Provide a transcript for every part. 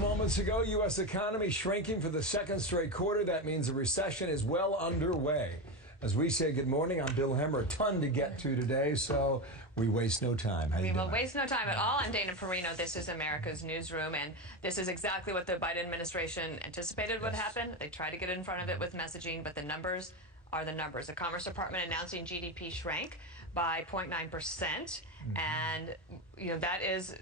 moments ago, U.S. economy shrinking for the second straight quarter. That means a recession is well underway. As we say good morning, I'm Bill Hemmer. A ton to get to today, so we waste no time. We will waste no time at all. I'm Dana Perino. This is America's Newsroom, and this is exactly what the Biden administration anticipated would happen. They tried to get in front of it with messaging, but the numbers are the numbers. The Commerce Department announcing GDP shrank by 0.9%, and that is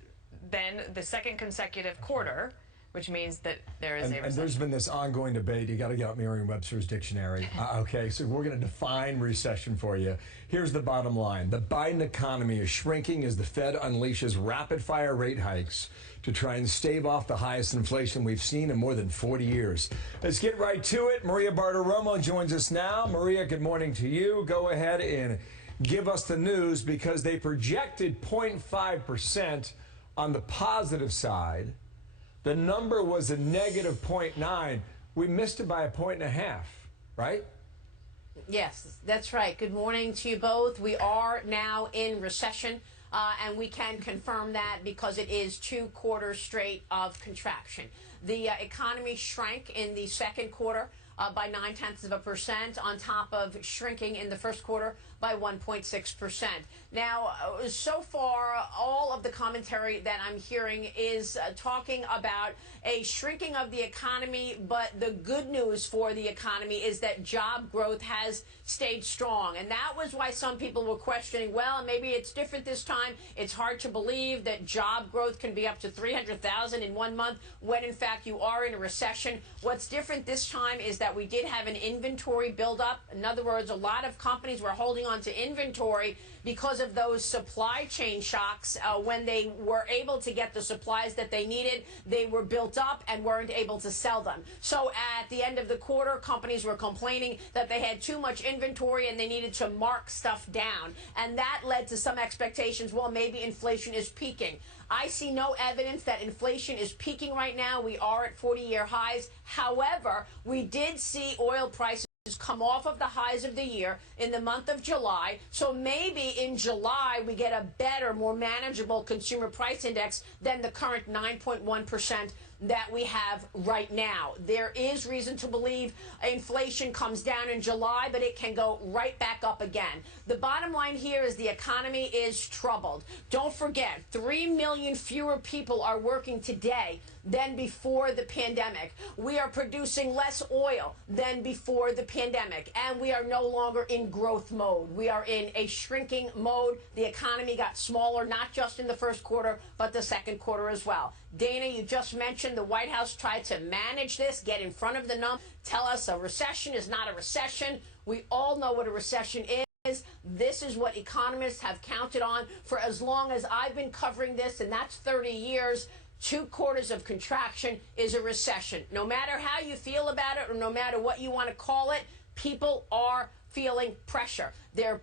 then the second consecutive quarter, which means that there is a recession. And there's been this ongoing debate. You got to get out Merriam-Webster's dictionary. Okay, so we're going to define recession for you. Here's the bottom line. The Biden economy is shrinking as the Fed unleashes rapid-fire rate hikes to try and stave off the highest inflation we've seen in more than 40 years. Let's get right to it. Maria Bartiromo joins us now. Maria, good morning to you. Go ahead and give us the news, because they projected 0.5% on the positive side. The number was a negative 0.9. We missed it by 1.5 points, right? Yes, that's right. Good morning to you both. We are now in recession, and we can confirm that because it is 2 quarters straight of contraction. The economy shrank in the second quarter by 0.9% on top of shrinking in the first quarter by 1.6%. Now, so far, all of the commentary that I'm hearing is talking about a shrinking of the economy, but the good news for the economy is that job growth has stayed strong. And that was why some people were questioning, well, maybe it's different this time. It's hard to believe that job growth can be up to 300,000 in 1 month when, in fact, you are in a recession. What's different this time is that we did have an inventory buildup. In other words, a lot of companies were holding on to inventory because of those supply chain shocks. When they were able to get the supplies that they needed, they were built up and weren't able to sell them. So at the end of the quarter, companies were complaining that they had too much inventory and they needed to mark stuff down. And that led to some expectations, well, maybe inflation is peaking. I see no evidence that inflation is peaking right now. We are at 40-year highs. However, we did see oil prices come off of the highs of the year in the month of July. So maybe in July we get a better, more manageable consumer price index than the current 9.1% that we have right now. There is reason to believe inflation comes down in July, but it can go right back up again. The bottom line here is the economy is troubled. Don't forget, 3 million fewer people are working today than before the pandemic. We are producing less oil than before the pandemic, and we are no longer in growth mode. We are in a shrinking mode. The economy got smaller, not just in the first quarter, but the second quarter as well. Dana, you just mentioned the White House tried to manage this, get in front of the numbers, tell us a recession is not a recession. We all know what a recession is. This is what economists have counted on for as long as I've been covering this, and that's 30 years. 2 quarters of contraction is a recession. No matter how you feel about it, or no matter what you want to call it, people are feeling pressure. They're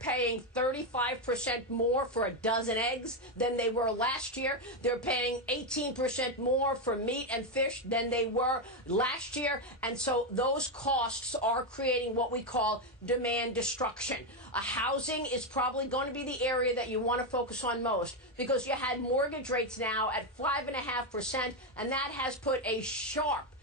paying 35% more for a dozen eggs than they were last year. They're paying 18% more for meat and fish than they were last year. And so those costs are creating what we call demand destruction. Housing is probably going to be the area that you want to focus on most, because you had mortgage rates now at 5.5%, and that has put a sharp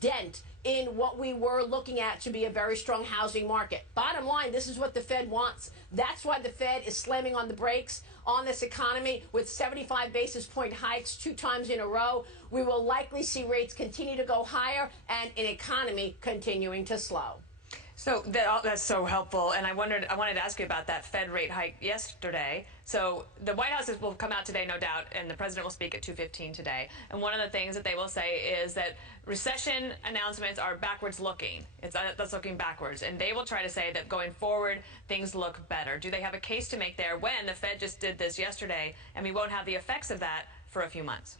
dent in what we were looking at to be a very strong housing market. Bottom line, this is what the Fed wants. That's why the Fed is slamming on the brakes on this economy with 75 basis point hikes 2 times in a row. We will likely see rates continue to go higher and an economy continuing to slow. So that's so helpful, and I wanted to ask you about that Fed rate hike yesterday. So the White House will come out today, no doubt, and the president will speak at 2:15 today. And one of the things that they will say is that recession announcements are backwards looking. That's looking backwards, and they will try to say that going forward things look better. Do they have a case to make there when the Fed just did this yesterday, and we won't have the effects of that for a few months?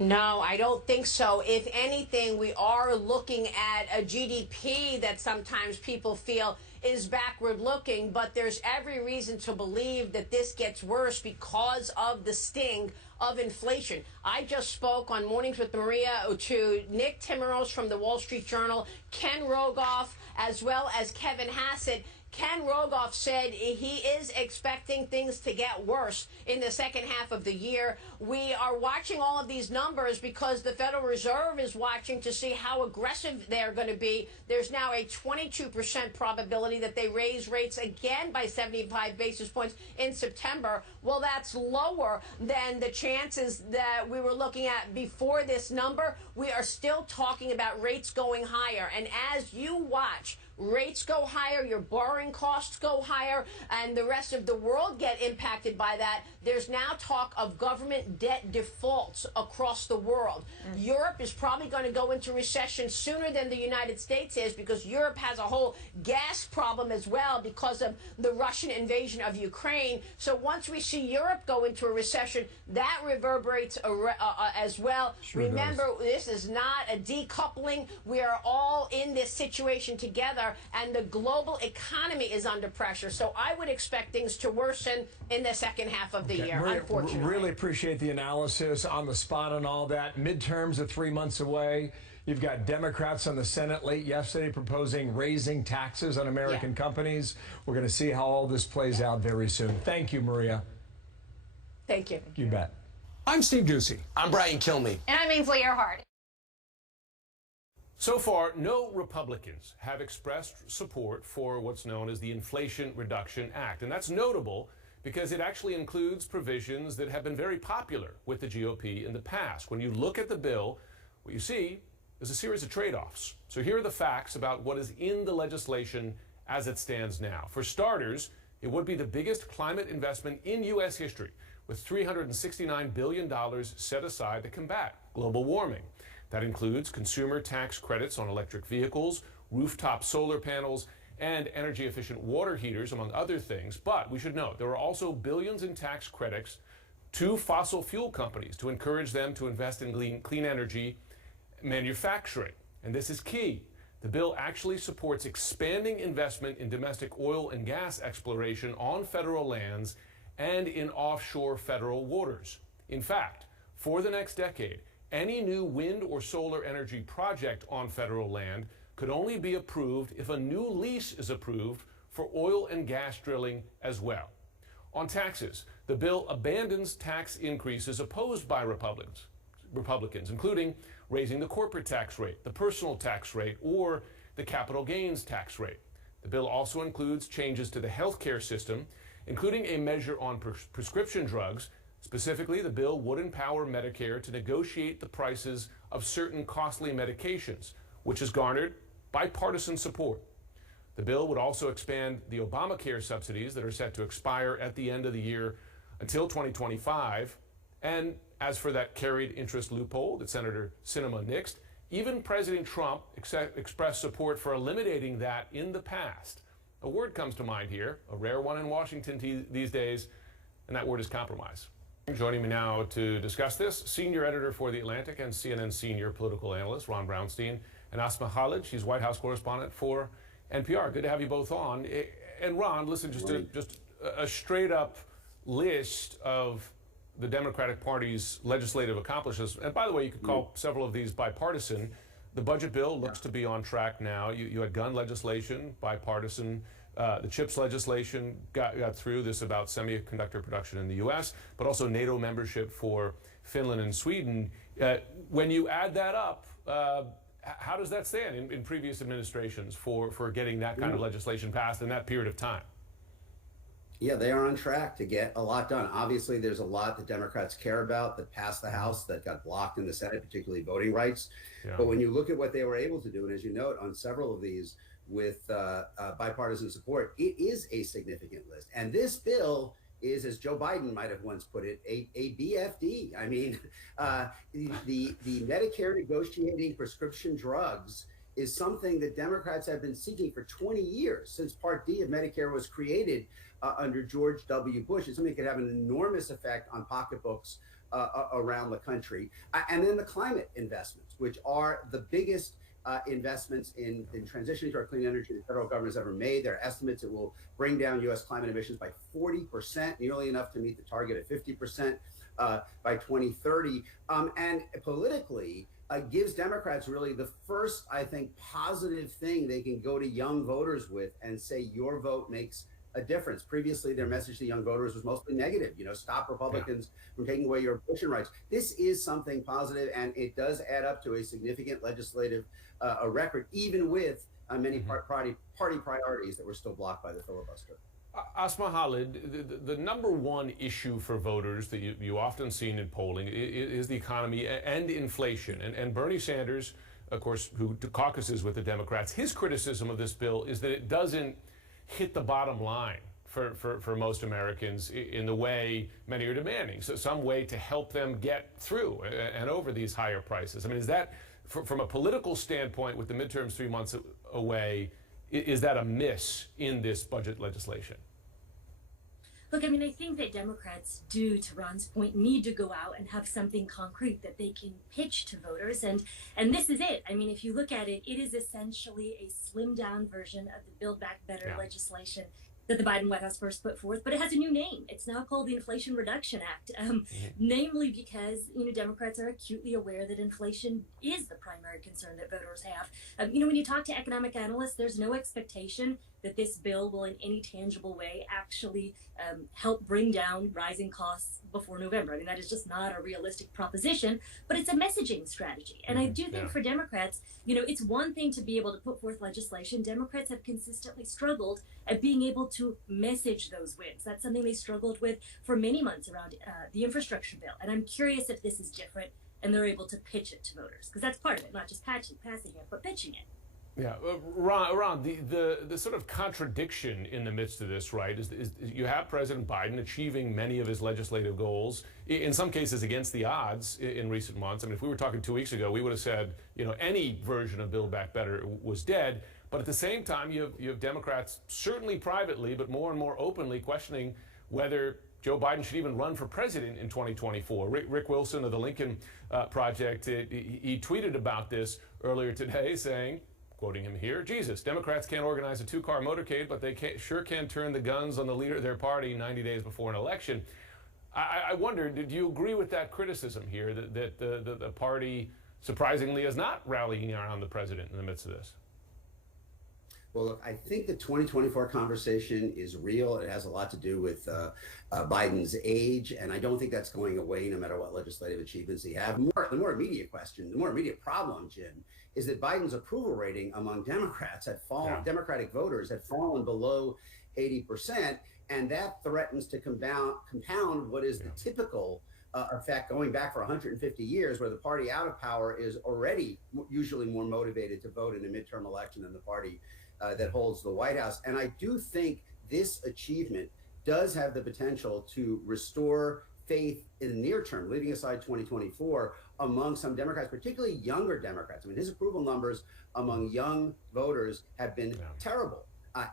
No, I don't think so. If anything, we are looking at a GDP that sometimes people feel is backward looking, but there's every reason to believe that this gets worse because of the sting of inflation. I just spoke on Mornings with Maria to Nick Timiraos from the Wall Street Journal, Ken Rogoff, as well as Kevin Hassett. Ken Rogoff said he is expecting things to get worse in the second half of the year. We are watching all of these numbers because the Federal Reserve is watching to see how aggressive they're going to be. There's now a 22% probability that they raise rates again by 75 basis points in September. Well, that's lower than the chances that we were looking at before this number. We are still talking about rates going higher. And as you watch rates go higher, your borrowing costs go higher, and the rest of the world get impacted by that, there's now talk of government debt defaults across the world. Europe is probably going to go into recession sooner than the United States is, because Europe has a whole gas problem as well because of the Russian invasion of Ukraine. So once we see Europe go into a recession, that reverberates as well. Sure Remember, this is not a decoupling. We are all in this situation together, and the global economy is under pressure. So I would expect things to worsen in the second half of the year, Maria, unfortunately. really appreciate the analysis on the spot and all that. Midterms are 3 months away. You've got Democrats on the Senate late yesterday proposing raising taxes on American companies. We're going to see how all this plays out very soon. Thank you, Maria. Thank you. You bet. I'm Steve Doocy. I'm Brian Kilmeade. And I'm Ainsley Earhart. So far, no Republicans have expressed support for what's known as the Inflation Reduction Act. And that's notable because it actually includes provisions that have been very popular with the GOP in the past. When you look at the bill, what you see is a series of trade-offs. So here are the facts about what is in the legislation as it stands now. For starters, it would be the biggest climate investment in U.S. history, with $369 billion set aside to combat global warming. That includes consumer tax credits on electric vehicles, rooftop solar panels, and energy-efficient water heaters, among other things. But we should note there are also billions in tax credits to fossil fuel companies to encourage them to invest in clean energy manufacturing. And this is key. The bill actually supports expanding investment in domestic oil and gas exploration on federal lands and in offshore federal waters. In fact, for the next decade, any new wind or solar energy project on federal land could only be approved if a new lease is approved for oil and gas drilling as well. On taxes, the bill abandons tax increases opposed by Republicans, including raising the corporate tax rate, the personal tax rate, or the capital gains tax rate. The bill also includes changes to the health care system, including a measure on prescription drugs. Specifically, the bill would empower Medicare to negotiate the prices of certain costly medications, which has garnered bipartisan support. The bill would also expand the Obamacare subsidies that are set to expire at the end of the year until 2025. And as for that carried interest loophole that Senator Sinema nixed, even President Trump expressed support for eliminating that in the past. A word comes to mind here, a rare one in Washington these days, and that word is compromise. Joining me now to discuss this, senior editor for The Atlantic and CNN senior political analyst Ron Brownstein, and Asma Khalid. She's White House correspondent for NPR. Good to have you both on. And Ron, listen, just a straight up list of the Democratic Party's legislative accomplishments. And by the way, you could call several of these bipartisan. The budget bill looks to be on track now. You had gun legislation, bipartisan. The CHIPS legislation got through, this about semiconductor production in the U.S., but also NATO membership for Finland and Sweden. When you add that up, how does that stand in previous administrations for getting that kind of legislation passed in that period of time? Yeah, they are on track to get a lot done. Obviously, there's a lot that Democrats care about that passed the House that got blocked in the Senate, particularly voting rights. Yeah. But when you look at what they were able to do, and as you note on several of these, with bipartisan support, it is a significant list. And this bill is, as Joe Biden might have once put it, a BFD. I mean, the Medicare negotiating prescription drugs is something that Democrats have been seeking for 20 years, since Part D of Medicare was created under George W. Bush. It's something that could have an enormous effect on pocketbooks around the country. And then the climate investments, which are the biggest investments in transitioning to our clean energy the federal government has ever made. There are estimates it will bring down U.S. climate emissions by 40%, nearly enough to meet the target of 50% by 2030. And politically, gives Democrats really the first, I think, positive thing they can go to young voters with and say your vote makes a difference. Previously, their message to young voters was mostly negative. Stop Republicans from taking away your abortion rights. This is something positive, and it does add up to a significant legislative a record, even with many party priorities that were still blocked by the filibuster. Asma Khalid, the number one issue for voters that you often seen in polling is the economy and inflation. And Bernie Sanders, of course, who caucuses with the Democrats, his criticism of this bill is that it doesn't hit the bottom line for most Americans in the way many are demanding. So some way to help them get through and over these higher prices. I mean, is that, from a political standpoint, with the midterms 3 months away, is that a miss in this budget legislation? Look, I mean, I think that Democrats do, to Ron's point, need to go out and have something concrete that they can pitch to voters. And this is it. I mean, if you look at it, it is essentially a slimmed down version of the Build Back Better legislation that the Biden White House first put forth, but it has a new name. It's now called the Inflation Reduction Act, namely because, Democrats are acutely aware that inflation is the primary concern that voters have. When you talk to economic analysts, there's no expectation that this bill will in any tangible way actually help bring down rising costs before November. I mean, that is just not a realistic proposition, but it's a messaging strategy. And I do think for Democrats, it's one thing to be able to put forth legislation. Democrats have consistently struggled at being able to message those wins. That's something they struggled with for many months around the infrastructure bill. And I'm curious if this is different and they're able to pitch it to voters, because that's part of it, not just passing it, but pitching it. Yeah, Ron, the sort of contradiction in the midst of this, right, is you have President Biden achieving many of his legislative goals, in some cases against the odds in recent months. I mean, if we were talking 2 weeks ago, we would have said, any version of Build Back Better was dead. But at the same time, you have Democrats, certainly privately, but more and more openly, questioning whether Joe Biden should even run for president in 2024. Rick Wilson of the Lincoln Project, he tweeted about this earlier today, saying, quoting him here, Jesus, Democrats can't organize a two-car motorcade, but they sure can turn the guns on the leader of their party 90 days before an election. I wonder, do you agree with that criticism here, that the party, surprisingly, is not rallying around the president in the midst of this? Well, look, I think the 2024 conversation is real. It has a lot to do with Biden's age, and I don't think that's going away no matter what legislative achievements he has. The more immediate question, the more immediate problem, Jim, is that Biden's approval rating among Democrats had fallen, Democratic voters had fallen below 80%, and that threatens to compound what is the typical effect going back for 150 years, where the party out of power is already usually more motivated to vote in a midterm election than the party that holds the White House. And I do think this achievement does have the potential to restore faith in the near term, leaving aside 2024, among some Democrats, particularly younger Democrats. I mean, his approval numbers among young voters have been terrible.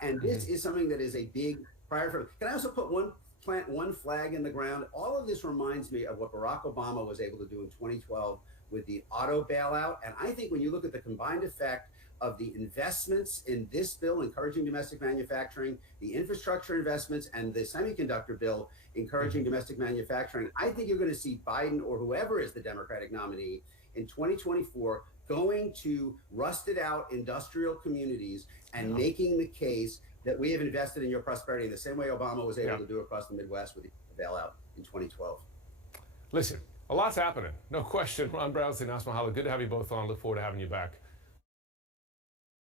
And this is something that is a big priority for him. Can I also plant one flag in the ground? All of this reminds me of what Barack Obama was able to do in 2012 with the auto bailout. And I think when you look at the combined effect of the investments in this bill encouraging domestic manufacturing, the infrastructure investments, and the semiconductor bill encouraging domestic manufacturing, I think you're going to see Biden or whoever is the Democratic nominee in 2024 going to rusted out industrial communities and making the case that we have invested in your prosperity the same way Obama was able to do across the Midwest with the bailout in 2012. Listen, a lot's happening, no question. Ron Brownstein, Asma Khalid, good to have you both on. Look forward to having you back